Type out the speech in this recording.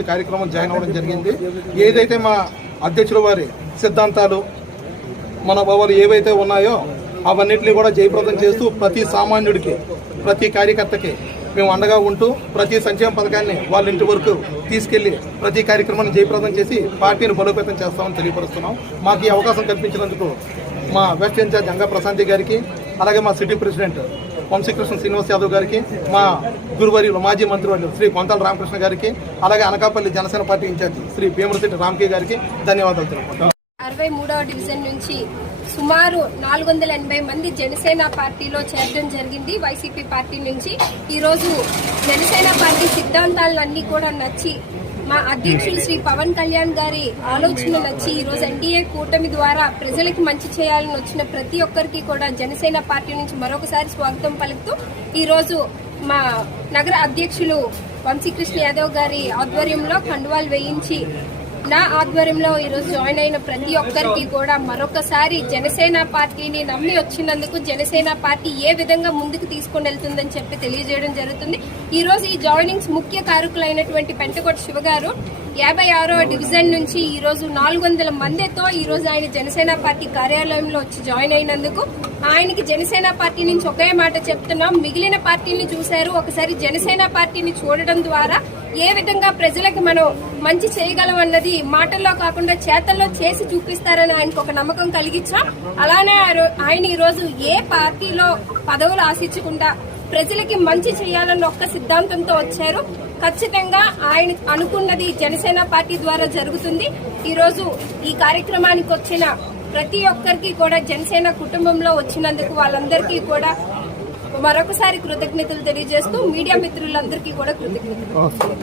కార్యక్రమం జాయిన్ అవ్వడం జరిగింది. ఏదైతే మా అధ్యక్షుల వారి సిద్ధాంతాలు మనోభావాలు ఏవైతే ఉన్నాయో అవన్నిటిని కూడా జయప్రదం చేస్తూ ప్రతి సామాన్యుడికి ప్రతి కార్యకర్తకి మేము అండగా ఉంటూ ప్రతి సంక్షేమ పథకాన్ని వాళ్ళ ఇంటి వరకు తీసుకెళ్లి ప్రతి కార్యక్రమాన్ని జయప్రదం చేసి పార్టీని బలోపేతం చేస్తామని తెలియపరుస్తున్నాం. మాకు ఈ అవకాశం కల్పించినందుకు మా వెస్ట్ ఇన్ఛార్జ్ గంగా ప్రశాంతి గారికి, అలాగే మా సిటీ ప్రెసిడెంట్ వంశీకృష్ణ శ్రీనివాస్ యాదవ్ గారికి, మా గురువర్యులు మాజీ మంత్రివర్యులు శ్రీ కొంతల రామకృష్ణ గారికి, అలాగే అనకాపల్లి జనసేన పార్టీ ఇన్ఛార్జ్ శ్రీ భీమరశెట్టి రామ్కే గారికి ధన్యవాదాలు తెలుపుకుంటాం. 63వ డివిజన్ నుంచి సుమారు 480 మంది జనసేన పార్టీలో చేరడం జరిగింది. వైసీపీ పార్టీ నుంచి ఈరోజు జనసేన పార్టీ సిద్ధాంతాలన్నీ కూడా నచ్చి, మా అధ్యక్షులు శ్రీ పవన్ కళ్యాణ్ గారి ఆలోచన నచ్చి ఈరోజు ఎన్డీఏ కూటమి ద్వారా ప్రజలకి మంచి చేయాలని వచ్చిన ప్రతి ఒక్కరికి కూడా జనసేన పార్టీ నుంచి మరొకసారి స్వాగతం పలుకుతూ ఈరోజు మా నగర అధ్యక్షులు వంశీకృష్ణ యాదవ్ గారి ఆధ్వర్యంలో కండువాలు వేయించి నా ఆధ్వర్యంలో ఈరోజు జాయిన్ అయిన ప్రతి ఒక్కరికి కూడా మరొకసారి జనసేన పార్టీని నమ్మి వచ్చినందుకు జనసేన పార్టీ ఏ విధంగా ముందుకు తీసుకుని వెళ్తుందని చెప్పి తెలియజేయడం జరుగుతుంది. ఈ రోజు ఈ జాయినింగ్స్ ముఖ్య కారకులైనటువంటి పెంటకోట శివ గారు 56వ డివిజన్ నుంచి ఈ రోజు 400 మందితో ఈ రోజు ఆయన జనసేన పార్టీ కార్యాలయంలో వచ్చి జాయిన్ అయినందుకు ఆయనకి జనసేన పార్టీ నుంచి ఒకే మాట చెప్తున్నాం. మిగిలిన పార్టీని చూశారు, ఒకసారి జనసేన పార్టీని చూడడం ద్వారా ఏ విధంగా ప్రజలకు మనం మంచి చేయగలం అన్నది మాటల్లో కాకుండా చేతల్లో చేసి చూపిస్తారని ఆయనకు ఒక నమ్మకం కలిగించాం. అలానే ఆయన ఈ రోజు ఏ పార్టీలో పదవులు ఆశించకుండా ప్రజలకి మంచి చేయాలన్న ఒక్క సిద్ధాంతంతో వచ్చారు. ఖచ్చితంగా ఆయన అనుకున్నది జనసేన పార్టీ ద్వారా జరుగుతుంది. ఈ రోజు ఈ కార్యక్రమానికి వచ్చిన ప్రతి ఒక్కరికి కూడా జనసేన కుటుంబంలో వచ్చినందుకు వాళ్ళందరికీ కూడా మరొకసారి కృతజ్ఞతలు తెలియజేస్తూ మీడియా మిత్రులందరికీ కూడా కృతజ్ఞతలు.